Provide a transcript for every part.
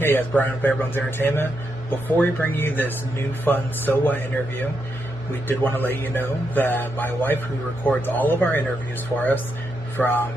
Hey guys, Brian with BareBones Entertainment. Before we bring you this new fun So What interview, we did want to let you know that my wife, who records all of our interviews for us from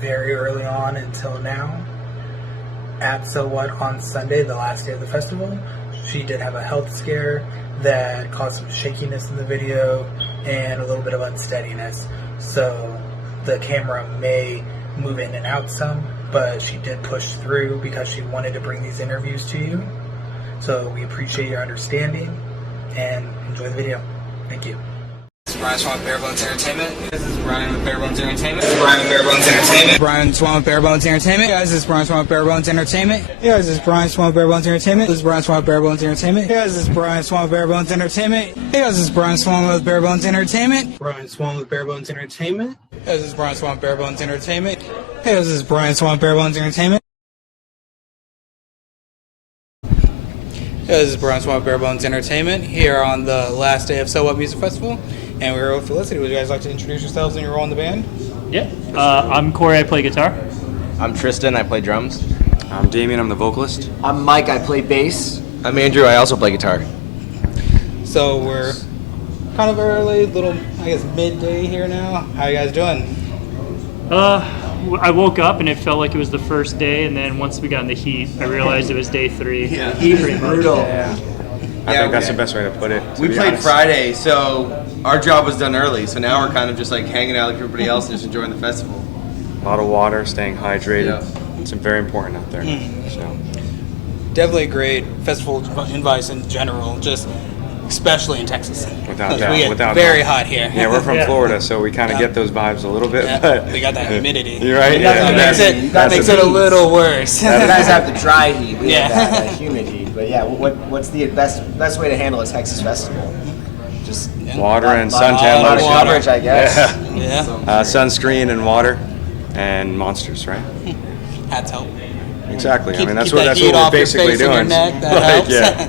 very early on until now, at So What on Sunday, the last day of the festival, she did have a health scare that caused some shakiness in the video and a little bit of unsteadiness. So the camera may move in and out some, but she did push through because she wanted to bring these interviews to you. So we appreciate your understanding and enjoy the video. Thank you. This is Brian Swan with BareBones Entertainment. This is Brian with BareBones Entertainment. This is Brian with BareBones Entertainment. Brian Swan with BareBones Entertainment. Hey guys, this is Brian Swan with BareBones Entertainment. Hey guys, this is Brian Swan with BareBones Entertainment. This is Brian Swan with BareBones Entertainment. Hey guys, this is Brian Swan with BareBones Entertainment. Hey guys, this is Brian Swan with BareBones Entertainment. Brian Swan with BareBones Entertainment. Hey guys, this is Brian Swan with BareBones Entertainment. Hey guys, this is Brian Swan with BareBones Entertainment. This is Brian Swan with BareBones Entertainment here on the last day of So What Music Festival, and we're here with Felicity. Would you guys like to introduce yourselves and your role in the band? Yeah, I'm Corey, I play guitar. I'm Tristan, I play drums. I'm Damien, I'm the vocalist. I'm Mike, I play bass. I'm Andrew, I also play guitar. So we're kind of early, little, I guess, midday here now. How you guys doing? I woke up and it felt like it was the first day, and then once we got in the heat, I realized it was day 3. Yeah, heat is brutal. I think that's the best way to put it. We played Friday, so our job was done early, so now we're kind of just like hanging out like everybody else and just enjoying the festival. A lot of water, staying hydrated. Yeah. It's very important out there. So Definitely a great festival invites in general, just especially in Texas. Without 'Cause we doubt, get without very doubt. hot here. Yeah, we're from Yeah. Florida, so we kind of get those vibes a little bit. But we got that humidity. You're right. That makes it a little worse. You guys have the dry heat, we Yeah. have that humid heat. But yeah, what's the best way to handle a Texas festival? Just Water and lot of suntan lotion. coverage, I guess. Yeah. Yeah, Sunscreen and water and monsters, right? hats help. Exactly. I Keep- mean, that's keep what that heat we're off your basically face and your doing. neck, that Like, helps. yeah.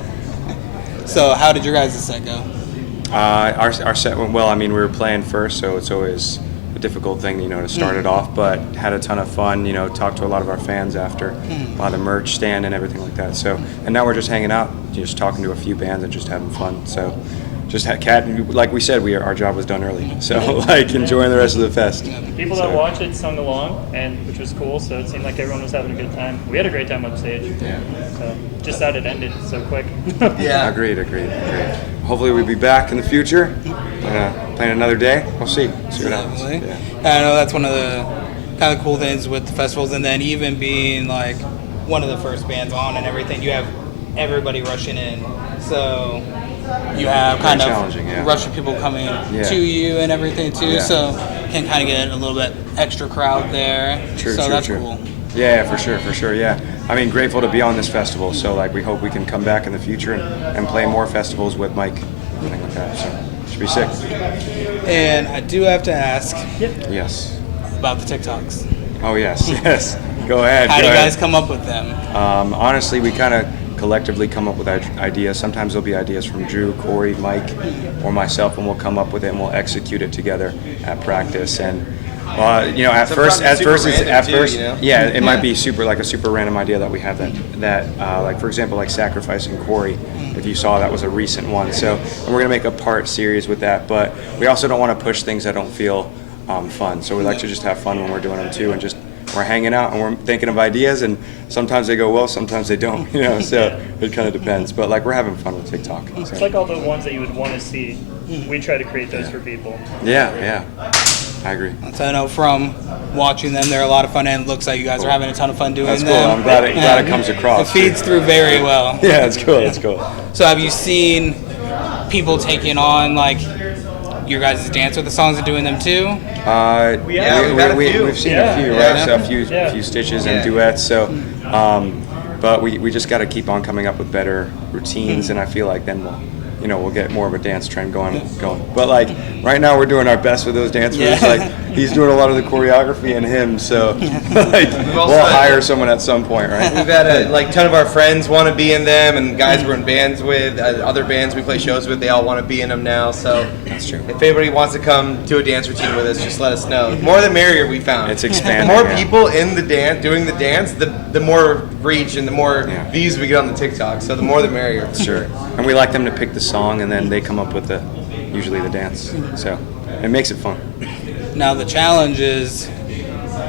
So how did your guys' set go? Our set went well. I mean, we were playing first, so it's always a difficult thing, to start it off. But had a ton of fun. Talked to a lot of our fans after, a lot of the merch stand and everything like that. So, and now we're just hanging out, just talking to a few bands and just having fun. So, just like we said, our job was done early. So, enjoying the rest of the fest. People that watched it sung along, and which was cool, so it seemed like everyone was having a good time. We had a great time on stage. Yeah. So just that it ended so quick. Yeah. Agreed. Hopefully, we'll be back in the future, playing another day. We'll see what happens. Definitely. Yeah. I know that's one of the kind of cool things with the festivals, and then even being like one of the first bands on and everything, you have everybody rushing in. So you have kind of challenging, yeah. Russian people coming Yeah. to you and everything too. Yeah. So can kind of get a little bit extra crowd there. True, so that's cool. Yeah, for sure, yeah. I mean, grateful to be on this festival, so we hope we can come back in the future and play more festivals with Mike, anything like that, so should be sick. And I do have to ask Yes. about the TikToks. Oh, yes. Go ahead. How do go you ahead. guys come up with them? Honestly, we kind of collectively come up with ideas. Sometimes there'll be ideas from Drew, Corey, Mike, or myself, and we'll come up with it and we'll execute it together at practice. And at first, yeah, it might be a super random idea that we have that like for example, like sacrificing Corey. If you saw, that was a recent one. So, and we're gonna make a part series with that, but we also don't want to push things that don't feel fun. So we like to just have fun when we're doing them too, and just we're hanging out and we're thinking of ideas, and sometimes they go well, sometimes they don't. So it kind of depends. But we're having fun with TikTok. So. It's like all the ones that you would want to see. We try to create those for people. Yeah. I agree. So I know from watching them, they're a lot of fun, and it looks like you guys are having a ton of fun doing That's them. cool. I'm glad it comes across. It feeds through very well. Yeah, it's cool. It's cool. So have you seen people taking on your guys' dance with the songs and doing them too? we've had a few. We've seen Yeah. a few, Yeah. right? So a few stitches and duets. So, but we just got to keep on coming up with better routines, and I feel like then we'll get more of a dance trend going. But right now we're doing our best with those dance moves. he's doing a lot of the choreography and him, so like, we'll hire someone at some point, right? We've had a ton of our friends want to be in them, and guys we're in bands with, other bands we play shows with, they all want to be in them now. So That's true. if anybody wants to come to a dance routine with us, just let us know. More the merrier, we found. It's expanding. The more yeah. people in the dance, doing the dance, the more reach and the more Yeah. views we get on the TikTok. So the more the merrier. Sure. And we like them to pick the song, and then they come up with usually the dance. So it makes it fun. Now the challenge is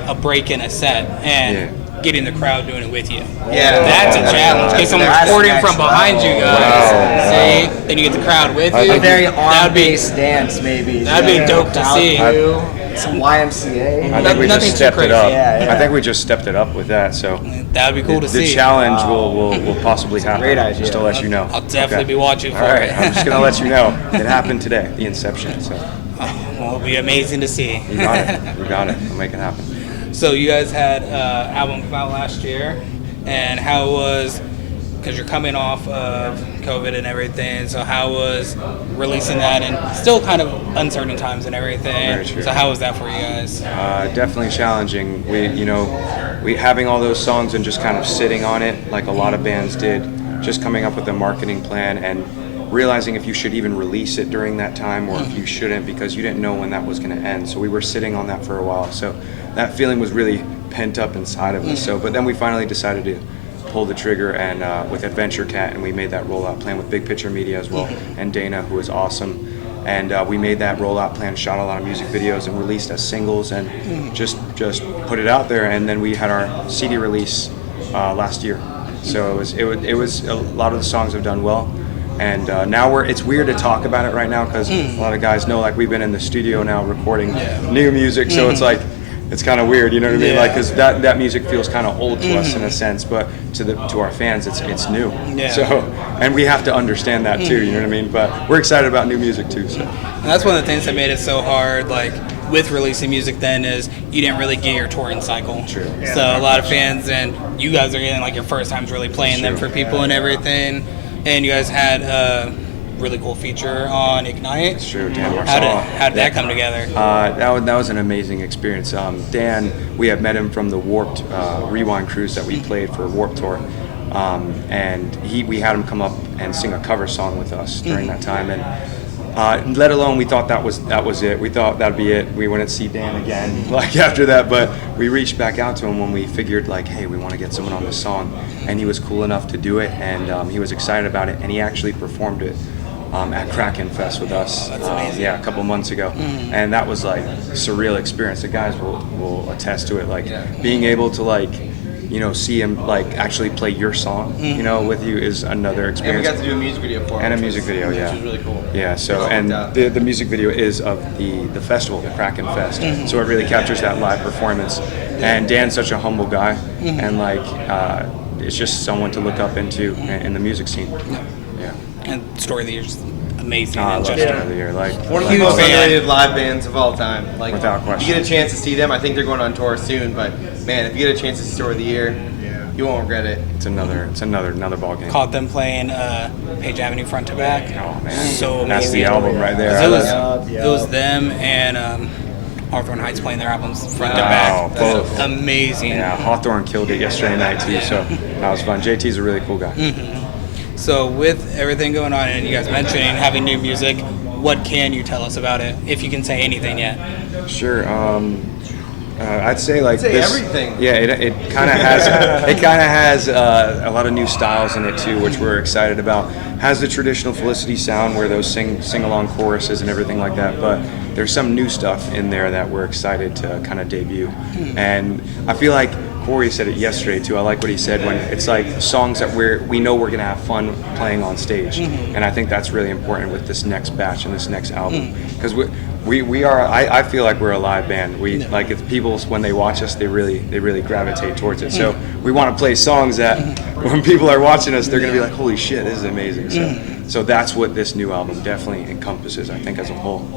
a break in a set and getting the crowd doing it with you. Yeah, That's a challenge. Get someone That's recording next from behind you guys. Wow. See? Then you get the crowd with you. A very That'd be arm-based dance, maybe. that'd be dope to see. Some YMCA. I think we Nothing just too stepped it crazy. up. Yeah. I think we just stepped it up with that. So That'd be cool to the see. challenge will possibly happen. great idea. Just to let you know. I'll definitely be watching for All right, it. I'm just gonna let you know. It happened today, the inception. So It'll be amazing to see. you got it. You got it. We'll make it happen. So you guys had album come out last year, and how was, because you're coming off of COVID and everything, so how was releasing that in still kind of uncertain times and everything? Very true. So how was that for you guys? Definitely challenging. We having all those songs and just kind of sitting on it like a lot of bands did, just coming up with a marketing plan and realizing if you should even release it during that time or if you shouldn't, because you didn't know when that was going to end. So we were sitting on that for a while. So that feeling was really pent up inside of us. So, but then we finally decided to pull the trigger and with Adventure Cat, and we made that rollout plan with Big Picture Media as well, and Dana, who was awesome. And we made that rollout plan, shot a lot of music videos, and released as singles, and just put it out there. And then we had our CD release last year. So it was a lot of the songs have done well. And now it's weird to talk about it right now because a lot of guys know, like, we've been in the studio now recording new music, so it's like, it's kind of weird, you know what I mean? Yeah. Like, because that music feels kind of old to us in a sense, but to our fans, it's new. Yeah. So, and we have to understand that too, you know what I mean? But we're excited about new music too. So, And that's one of the things that made it so hard, like, with releasing music then, is you didn't really get your touring cycle. True. So a lot of fans, and you guys are getting, like, your first times really playing them for people and everything. And you guys had a really cool feature on Ignite. it's true, Dan How Marcel. did that come together? That was an amazing experience. Dan, we had met him from the Warped Rewind cruise that we played for Warped Tour, and we had him come up and sing a cover song with us during that time. And let alone we thought that was it. We thought that'd be it. We wouldn't see Dan again like after that. But we reached back out to him when we figured, like, hey, we want to get someone on this song, and he was cool enough to do it, and he was excited about it, and he actually performed it at Kraken Fest with us. That's amazing. Yeah, a couple months ago, and that was like a surreal experience. The guys will attest to it. Like being able to, like, you know, see him like actually play your song, you know, with you is another And we experience. got to do a music video for him. And a which music was- video, yeah. Which was really cool. Yeah, so, All and worked out. the music video is of the festival, the Kraken Fest. So it really captures that live performance. And Dan's such a humble guy, and like, it's just someone to look up into in the music scene. Yeah. And Story of the Year's amazing. I and love just- Story of the Year. Like, One of the Huge most fan. underrated live bands of all time. Like, Without if question. you get a chance to see them, I think they're going on tour soon. But man, if you get a chance to see Story of the Year, you won't regret it. it's another ball game. Caught them playing Page Avenue front to back. Oh man, So amazing. that's the album right there. It was, Yeah. it was them and Hawthorne Heights playing their albums front to Wow, back. both. Amazing. Yeah, Hawthorne killed it yesterday night too, so that was fun. JT's a really cool guy. So with everything going on and you guys mentioning having new music, what can you tell us about it, if you can say anything yet? Sure. I'd say like Say this, everything. Yeah, it kind of has a lot of new styles in it too, which we're excited about. Has the traditional Felicity sound where those sing along choruses and everything like that, but there's some new stuff in there that we're excited to kind of debut. And I feel like Corey said it yesterday too. I like what he said when it's like songs that we know we're gonna have fun playing on stage, and I think that's really important with this next batch and this next album because we are. I feel like we're a live band. We like if people when they watch us, they really gravitate towards it. So we want to play songs that when people are watching us, they're gonna be like, holy shit, this is amazing. So that's what this new album definitely encompasses, I think, as a whole.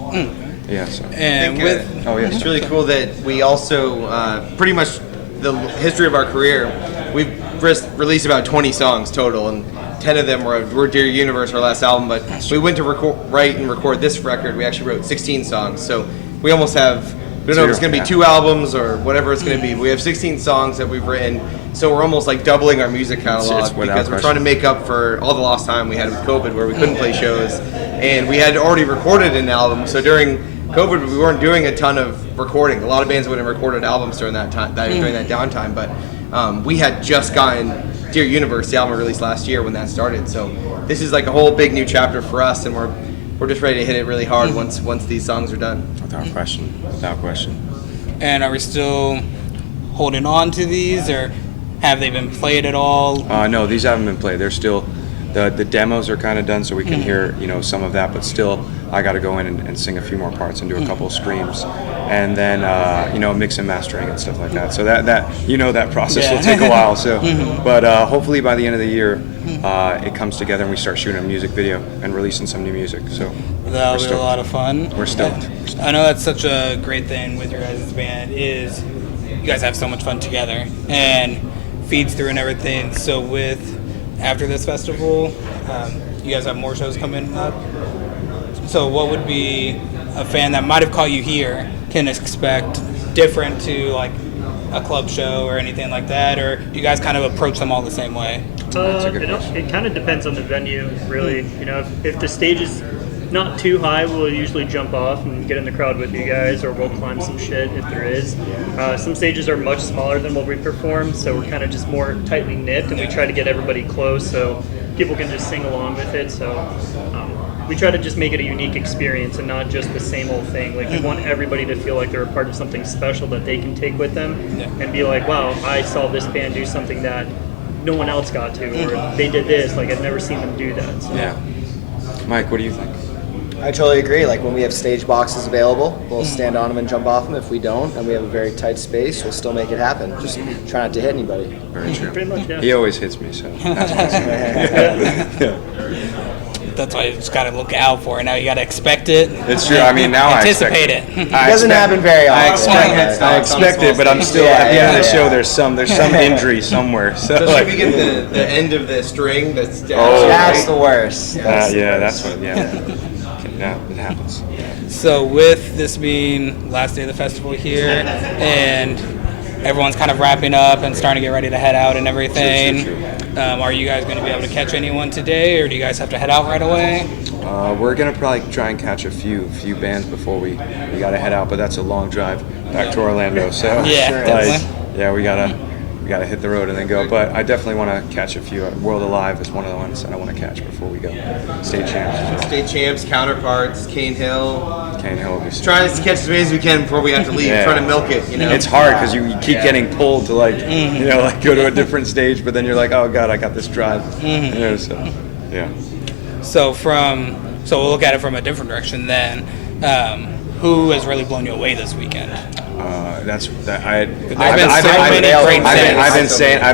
Yeah. So. And think, with Oh, yes. It's really cool that we also pretty much the history of our career. We've released about 20 songs total, and 10 of them were Dear Universe, our last album. But we went to write and record this record. We actually wrote 16 songs, so we almost have We don't know if it's going to be 2 albums or whatever it's going to be. We have 16 songs that we've written, so we're almost like doubling our music catalog because we're trying to make up for all the lost time we had with COVID where we couldn't play shows. And we had already recorded an album, so during COVID we weren't doing a ton of recording. A lot of bands would have recorded albums during that time, during that downtime, but we had just gotten Dear Universe, the album released last year when that started. So this is like a whole big new chapter for us, and we're just ready to hit it really hard once these songs are done. Without question. And are we still holding on to these, or have they been played at all? No, these haven't been played. They're still, the demos are kind of done, so we can hear some of that. But still, I got to go in and sing a few more parts and do a couple of screams, and then mix and mastering and stuff like that. So that process will take a while. So, but hopefully by the end of the year, it comes together and we start shooting a music video and releasing some new music. So that'll be a lot of fun. We're stoked. I know that's such a great thing with your guys' band is you guys have so much fun together and feeds through and everything. So after this festival, you guys have more shows coming up. So what would be a fan that might have caught you here can expect different to like a club show or anything like that, or do you guys kind of approach them all the same way? It kind of depends on the venue, really. If the stage is not too high, we'll usually jump off and get in the crowd with you guys, or we'll climb some shit if there is. Some stages are much smaller than what we perform, so we're kind of just more tightly knit, and we try to get everybody close so people can just sing along with it. So we try to just make it a unique experience and not just the same old thing. Like, we want everybody to feel like they're a part of something special that they can take with them and be like, wow, I saw this band do something that no one else got to, or they did this, like I've never seen them do that. So. Yeah. Mike, what do you think? I totally agree. Like, when we have stage boxes available, we'll stand on them and jump off them. If we don't, and we have a very tight space, we'll still make it happen. Just try not to hit anybody. Very true. Pretty much, yeah. He always hits me, so that's awesome. That's why you just got to look out for it. Now you got to expect it. It's true. I mean, now anticipate it. It doesn't happen very often. I expect it, but I'm still at the end of the show. There's some injury somewhere. So Especially if we get the end of the string that's down. Oh, That's the worst. that's what. Yeah. No, it happens. So with this being last day of the festival here, and everyone's kind of wrapping up and starting to get ready to head out and everything, True. Are you guys going to be able to catch anyone today, or do you guys have to head out right away? We're gonna probably try and catch a few bands before we gotta head out, but that's a long drive back to Orlando. So we gotta hit the road and then go. But I definitely want to catch a few. World Alive is one of the ones that I want to catch before we go. State champs. State champs, counterparts, Cane Hill. Will be Trying to catch as many as we can before we have to leave. Yeah. Trying to milk it, It's hard because you keep getting pulled to go to a different stage, but then you're like, oh god, I got this drive. So we'll look at it from a different direction then. Who has really blown you away this weekend? I've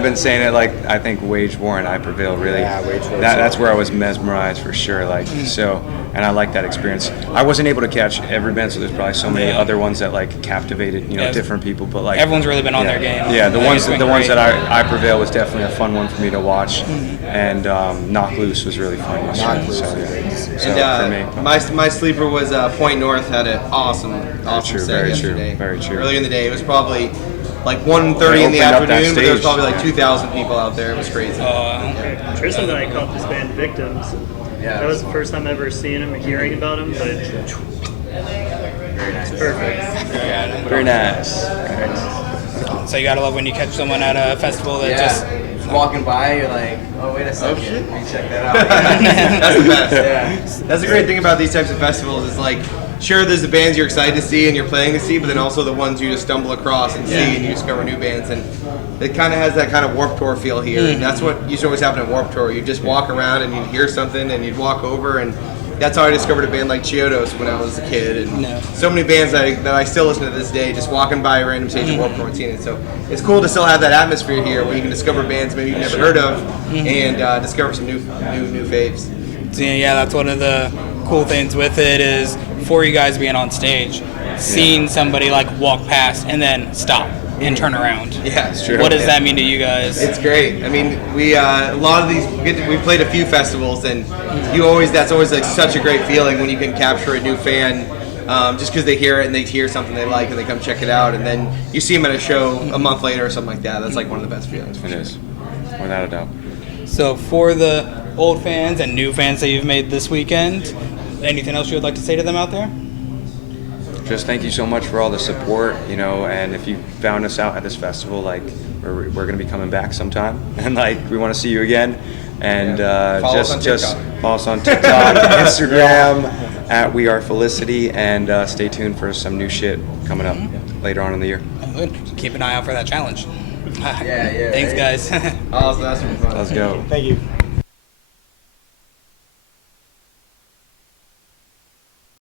been saying it, like, I think Wage War and I Prevail really. Yeah, Wage War. That's where I was mesmerized for sure. Like so, and I like that experience. I wasn't able to catch every band, so there's probably so many other ones that like captivated different people. But like everyone's really been on their game. Yeah, the ones that I Prevail was definitely a fun one for me to watch, and Knock Loose was really fun. Knock Loose. For me, my sleeper was Point North. Had an awesome set yesterday. Very true. Earlier in the day, it was probably like 1:30 in the afternoon, but there was probably like 2,000 people out there. It was crazy. Tristan and I caught this band Victims. Yeah, that was the first time ever seeing him and hearing about him, but it's perfect. Very nice. So you gotta love when you catch someone at a festival that just walking by, you're like, oh, wait a second, let me check that out. That's the best. Yeah, that's the great thing about these types of festivals is like, sure, there's the bands you're excited to see and you're planning to see, but then also the ones you just stumble across and see and you discover new bands. And it kind of has that kind of Warped Tour feel here. And that's what used to always happen at Warped Tour. You just walk around and you'd hear something and you'd walk over, and that's how I discovered a band like Chiodos when I was a kid. And so many bands that I still listen to this day, just walking by a random stage at Warped Tour and seeing it. So it's cool to still have that atmosphere here where you can discover bands maybe you've never heard of and discover some new faves. Yeah, that's one of the cool things with it is for you guys being on stage, seeing somebody like walk past and then stop and turn around. Yeah, it's true. What does that mean to you guys? It's great. I mean, we a lot of these we played a few festivals, and that's always like such a great feeling when you can capture a new fan just because they hear it and they hear something they like and they come check it out, and then you see them at a show a month later or something like that. That's like one of the best feelings. For It sure. is, without a doubt. So for the old fans and new fans that you've made this weekend, anything else you would like to say to them out there? Just thank you so much for all the support, you know, and if you found us out at this festival, like, we're going to be coming back sometime, and like, we want to see you again, and Follow us on just TikTok. follow us on TikTok, Instagram, at We Are Felicity, and stay tuned for some new shit coming up later on in the year. Good. Keep an eye out for that challenge. Yeah. Thanks, guys. Oh, so that's super fun. Let's go. Thank you.